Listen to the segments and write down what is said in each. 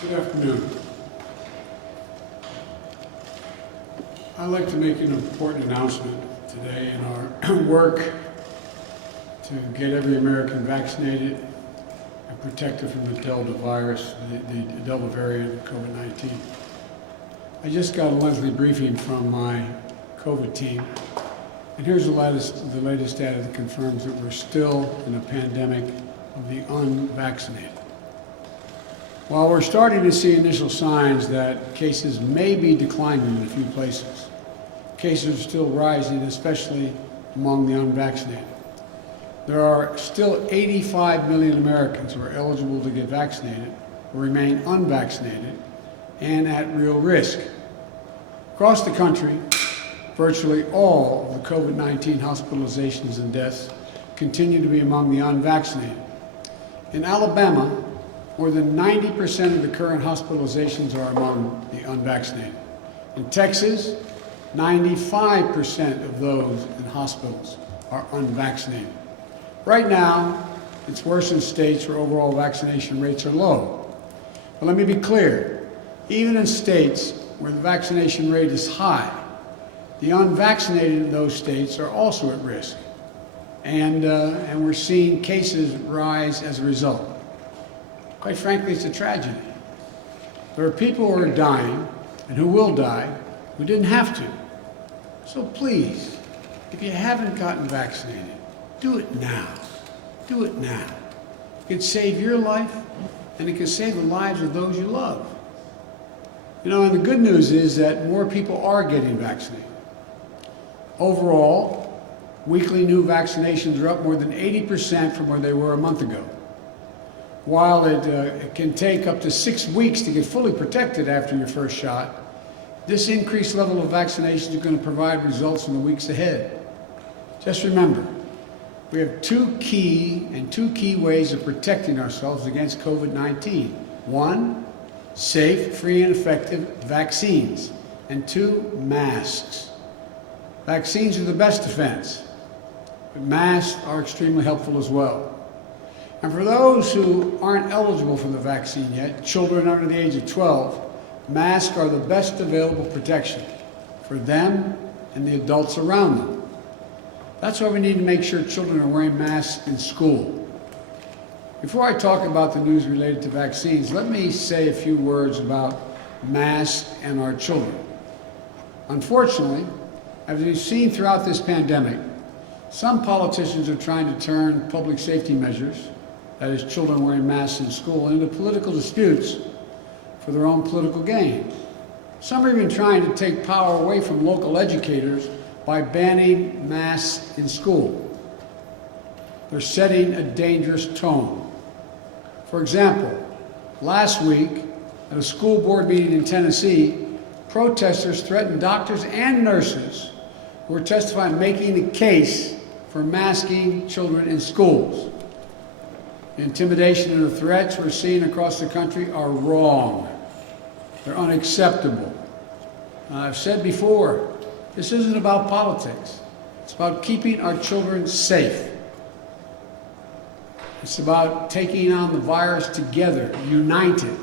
Good afternoon. I'd like to make an important announcement today in our work to get every American vaccinated and protected from the Delta virus, the Delta variant of COVID-19. I just got a monthly briefing from my COVID team, and here's the latest data that confirms that we're still in a pandemic of the unvaccinated. While we're starting to see initial signs that cases may be declining in a few places, cases are still rising, especially among the unvaccinated. There are still 85 million Americans who are eligible to get vaccinated who remain unvaccinated and at real risk. Across the country, virtually all of the COVID-19 hospitalizations and deaths continue to be among the unvaccinated. In Alabama, more than 90% of the current hospitalizations are among the unvaccinated. In Texas, 95% of those in hospitals are unvaccinated. Right now, it's worse in states where overall vaccination rates are low. But let me be clear, even in states where the vaccination rate is high, the unvaccinated in those states are also at risk. And we're seeing cases rise as a result. Quite frankly, it's a tragedy. There are people who are dying and who will die who didn't have to. So please, if you haven't gotten vaccinated, do it now. Do it now. It could save your life and it could save the lives of those you love. You know, and the good news is that more people are getting vaccinated. Overall, weekly new vaccinations are up more than 80% from where they were a month ago. While it can take up to 6 weeks to get fully protected after your first shot, this increased level of vaccination is going to provide results in the weeks ahead. Just remember, we have two key ways of protecting ourselves against COVID-19. One, safe, free, and effective vaccines. And two, masks. Vaccines are the best defense, but masks are extremely helpful as well. And for those who aren't eligible for the vaccine yet, children under the age of 12, masks are the best available protection for them and the adults around them. That's why we need to make sure children are wearing masks in school. Before I talk about the news related to vaccines, let me say a few words about masks and our children. Unfortunately, as we've seen throughout this pandemic, some politicians are trying to turn public safety measures, that is, children wearing masks in school, into political disputes for their own political gain. Some are even trying to take power away from local educators by banning masks in school. They're setting a dangerous tone. For example, last week at a school board meeting in Tennessee, protesters threatened doctors and nurses who were testifying making a case for masking children in schools. The intimidation and the threats we're seeing across the country are wrong. They're unacceptable. I've said before, this isn't about politics. It's about keeping our children safe. It's about taking on the virus together, united.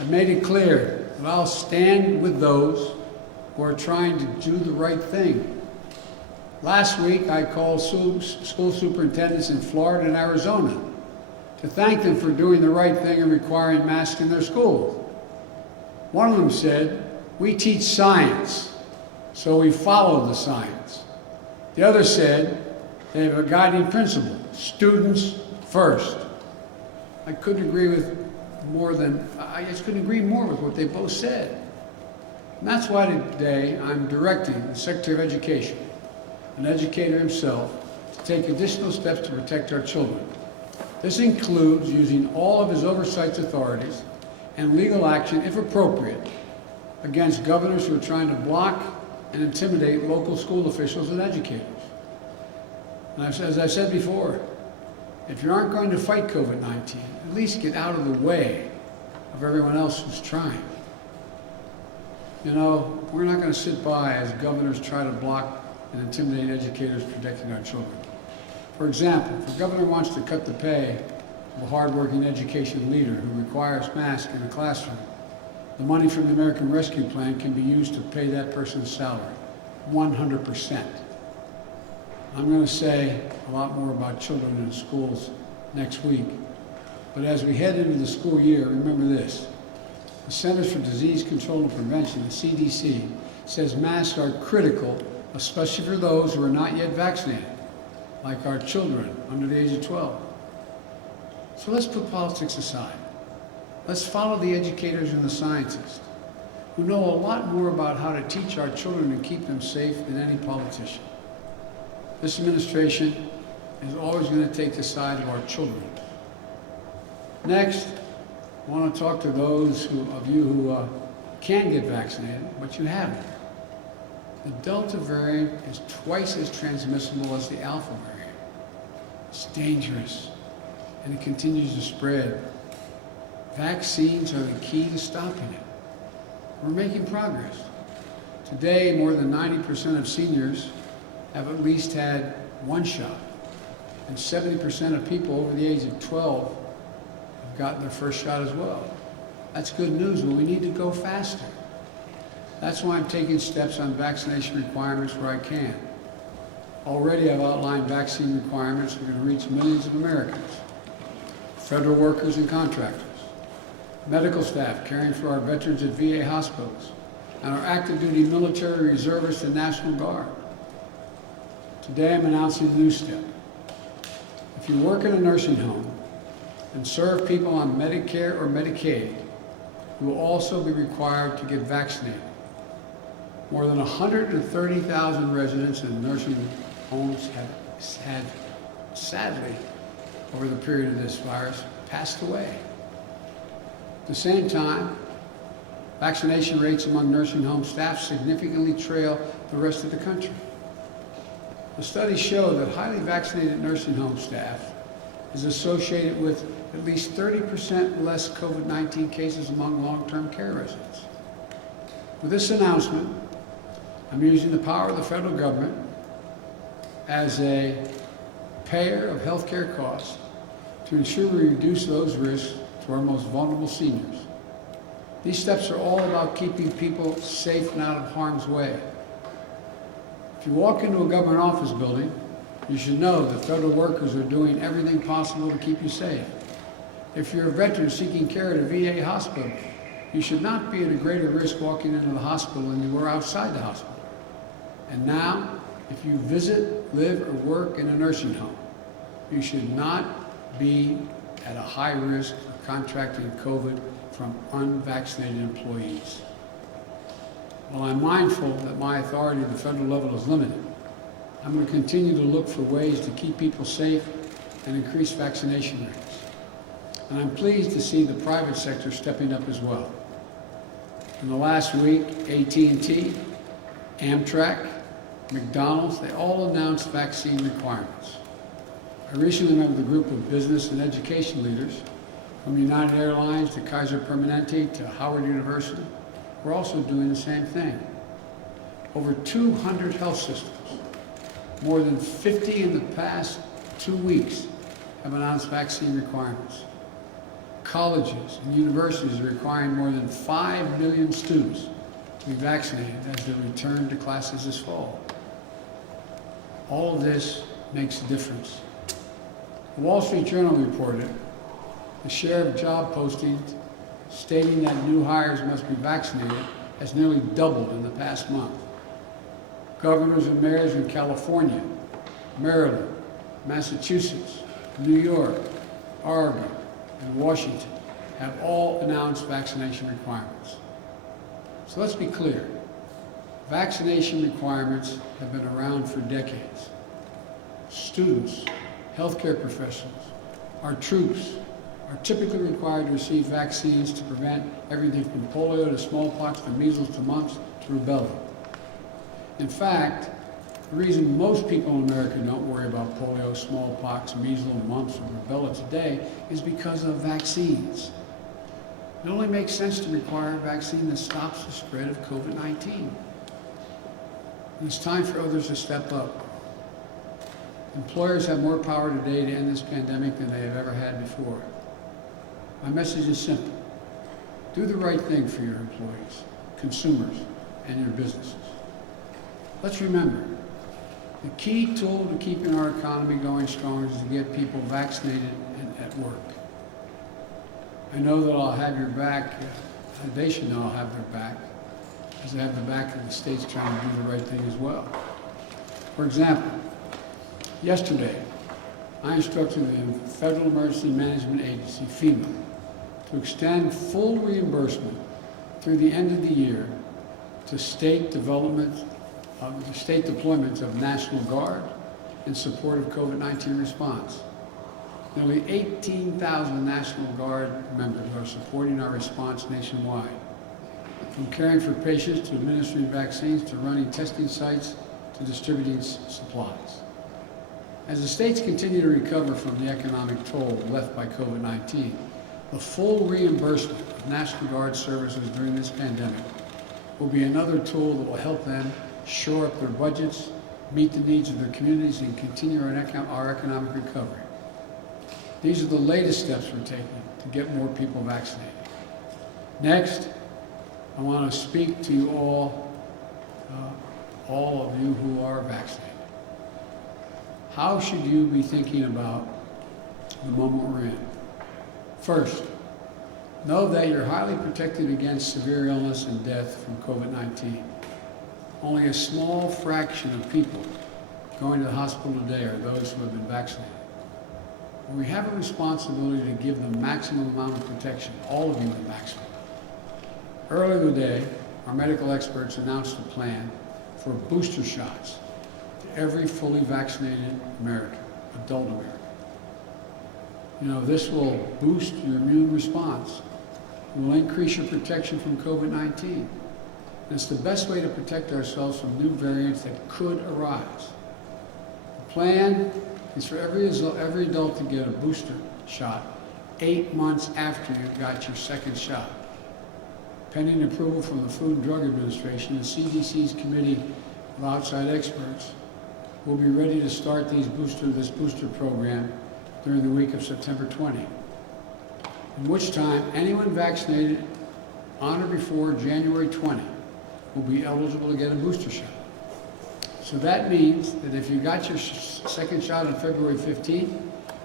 I've made it clear that I'll stand with those who are trying to do the right thing. Last week, I called school superintendents in Florida and Arizona to thank them for doing the right thing and requiring masks in their schools. One of them said, "We teach science, so we follow the science." The other said, they have a guiding principle, students first. I just couldn't agree more with what they both said. And that's why today I'm directing the Secretary of Education, an educator himself, to take additional steps to protect our children. This includes using all of his oversight authorities and legal action, if appropriate, against governors who are trying to block and intimidate local school officials and educators. And as I said before, if you aren't going to fight COVID-19, at least get out of the way of everyone else who's trying. You know, we're not going to sit by as governors try to block and intimidate educators protecting our children. For example, if a governor wants to cut the pay of a hardworking education leader who requires masks in the classroom, the money from the American Rescue Plan can be used to pay that person's salary, 100%. I'm going to say a lot more about children in schools next week, but as we head into the school year, remember this. The Centers for Disease Control and Prevention, the CDC, says masks are critical, especially for those who are not yet vaccinated, like our children under the age of 12. So let's put politics aside. Let's follow the educators and the scientists who know a lot more about how to teach our children and keep them safe than any politician. This administration is always going to take the side of our children. Next, I want to talk to those of you who can get vaccinated, but you haven't. The Delta variant is twice as transmissible as the Alpha variant. It's dangerous, and it continues to spread. Vaccines are the key to stopping it. We're making progress. Today, more than 90% of seniors have at least had one shot, and 70% of people over the age of 12 have gotten their first shot as well. That's good news, but we need to go faster. That's why I'm taking steps on vaccination requirements where I can. Already I've outlined vaccine requirements that are going to reach millions of Americans, federal workers and contractors, medical staff caring for our veterans at VA hospitals, and our active duty military reservists and National Guard. Today I'm announcing a new step. If you work in a nursing home and serve people on Medicare or Medicaid, you will also be required to get vaccinated. More than 130,000 residents in nursing homes have had, sadly, over the period of this virus, passed away. At the same time, vaccination rates among nursing home staff significantly trail the rest of the country. The studies show that highly vaccinated nursing home staff is associated with at least 30% less COVID-19 cases among long-term care residents. With this announcement, I'm using the power of the federal government as a payer of health care costs to ensure we reduce those risks to our most vulnerable seniors. These steps are all about keeping people safe and out of harm's way. If you walk into a government office building, you should know that federal workers are doing everything possible to keep you safe. If you're a veteran seeking care at a VA hospital, you should not be at a greater risk walking into the hospital than you were outside the hospital. And now, if you visit, live, or work in a nursing home, you should not be at a high risk of contracting COVID from unvaccinated employees. While I'm mindful that my authority at the federal level is limited, I'm going to continue to look for ways to keep people safe and increase vaccination rates. And I'm pleased to see the private sector stepping up as well. In the last week, AT&T, Amtrak, McDonald's, they all announced vaccine requirements. I recently met with a group of business and education leaders from United Airlines to Kaiser Permanente to Howard University. We're also doing the same thing. Over 200 health systems, more than 50 in the past 2 weeks, have announced vaccine requirements. Colleges and universities are requiring more than 5 million students to be vaccinated as they return to classes this fall. All of this makes a difference. The Wall Street Journal reported the share of job postings stating that new hires must be vaccinated has nearly doubled in the past month. Governors and mayors in California, Maryland, Massachusetts, New York, Oregon, and Washington have all announced vaccination requirements. So let's be clear. Vaccination requirements have been around for decades. Students, healthcare professionals, our troops are typically required to receive vaccines to prevent everything from polio to smallpox to measles to mumps to rubella. In fact, the reason most people in America don't worry about polio, smallpox, measles, mumps, or rubella today is because of vaccines. It only makes sense to require a vaccine that stops the spread of COVID-19. And it's time for others to step up. Employers have more power today to end this pandemic than they have ever had before. My message is simple. Do the right thing for your employees, consumers, and your businesses. Let's remember, the key tool to keeping our economy going strong is to get people vaccinated and at work. I know that I'll have your back, they should know I'll have their back, as I have the back of the states trying to do the right thing as well. For example, yesterday, I instructed the Federal Emergency Management Agency, FEMA, to extend full reimbursement through the end of the year to state deployments of National Guard in support of COVID-19 response. Nearly 18,000 National Guard members are supporting our response nationwide, from caring for patients to administering vaccines to running testing sites to distributing supplies. As the states continue to recover from the economic toll left by COVID-19, the full reimbursement of National Guard services during this pandemic will be another tool that will help them shore up their budgets, meet the needs of their communities, and continue our economic recovery. These are the latest steps we're taking to get more people vaccinated. Next, I want to speak to you all of you who are vaccinated. How should you be thinking about the moment we're in? First, know that you're highly protected against severe illness and death from COVID-19. Only a small fraction of people going to the hospital today are those who have been vaccinated. We have a responsibility to give the maximum amount of protection, all of you the maximum. Earlier today, our medical experts announced a plan for booster shots to every fully vaccinated American, adult American. You know, this will boost your immune response. It will increase your protection from COVID-19. And it's the best way to protect ourselves from new variants that could arise. The plan is for every adult to get a booster shot 8 months after you've got your second shot. Pending approval from the Food and Drug Administration and CDC's Committee of Outside Experts, we'll be ready to start this booster program during the week of September 20, in which time anyone vaccinated on or before January 20 will be eligible to get a booster shot. So that means that if you got your second shot on February 15th,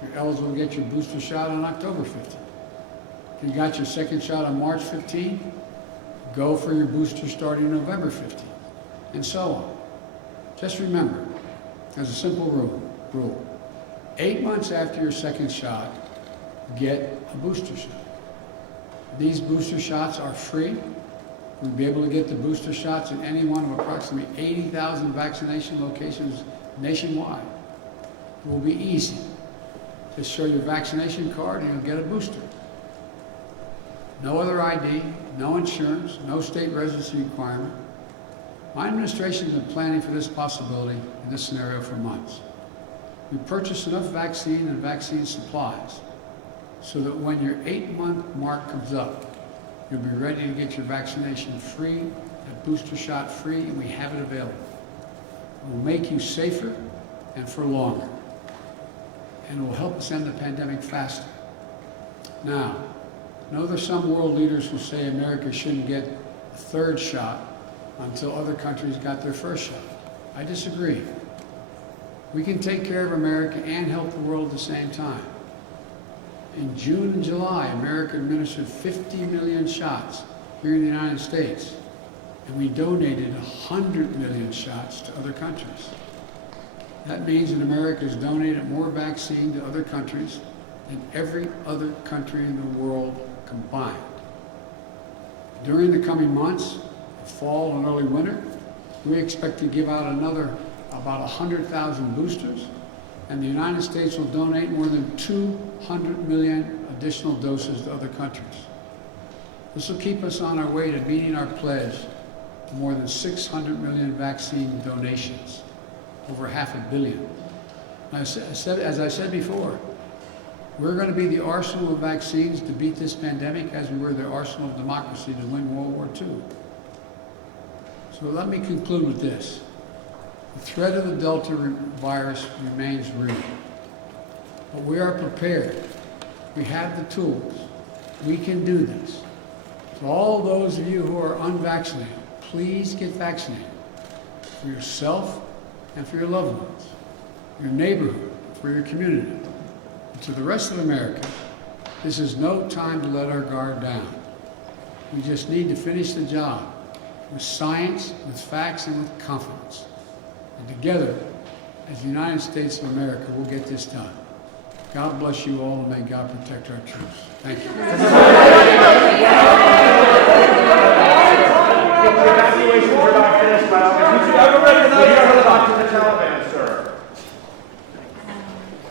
you're eligible to get your booster shot on October 15th. If you got your second shot on March 15th, go for your booster starting November 15th, and so on. Just remember, as a simple rule, 8 months after your second shot, get a booster shot. These booster shots are free. We'll be able to get the booster shots in any one of approximately 80,000 vaccination locations nationwide. It will be easy. Just show your vaccination card and you'll get a booster. No other ID, no insurance, no state residency requirement. My administration has been planning for this possibility in this scenario for months. We purchased enough vaccine and vaccine supplies so that when your 8-month mark comes up, you'll be ready to get your vaccination free, a booster shot free, and we have it available. It will make you safer and for longer, and it will help us end the pandemic faster. Now, I know there's some world leaders who say America shouldn't get a third shot until other countries got their first shot. I disagree. We can take care of America and help the world at the same time. In June and July, America administered 50 million shots here in the United States, and we donated 100 million shots to other countries. That means that America has donated more vaccine to other countries than every other country in the world combined. During the coming months, fall and early winter, we expect to give out about 100,000 boosters, and the United States will donate more than 200 million additional doses to other countries. This will keep us on our way to meeting our pledge to more than 600 million vaccine donations, over $500 million. As I said before, we're going to be the arsenal of vaccines to beat this pandemic as we were the arsenal of democracy to win World War II. So let me conclude with this. The threat of the Delta virus remains real, but we are prepared. We have the tools. We can do this. To all those of you who are unvaccinated, please get vaccinated for yourself and for your loved ones, your neighborhood, for your community. And to the rest of America, this is no time to let our guard down. We just need to finish the job with science, with facts, and with confidence. And together, as the United States of America, we'll get this done. God bless you all, and may God protect our troops. Thank you.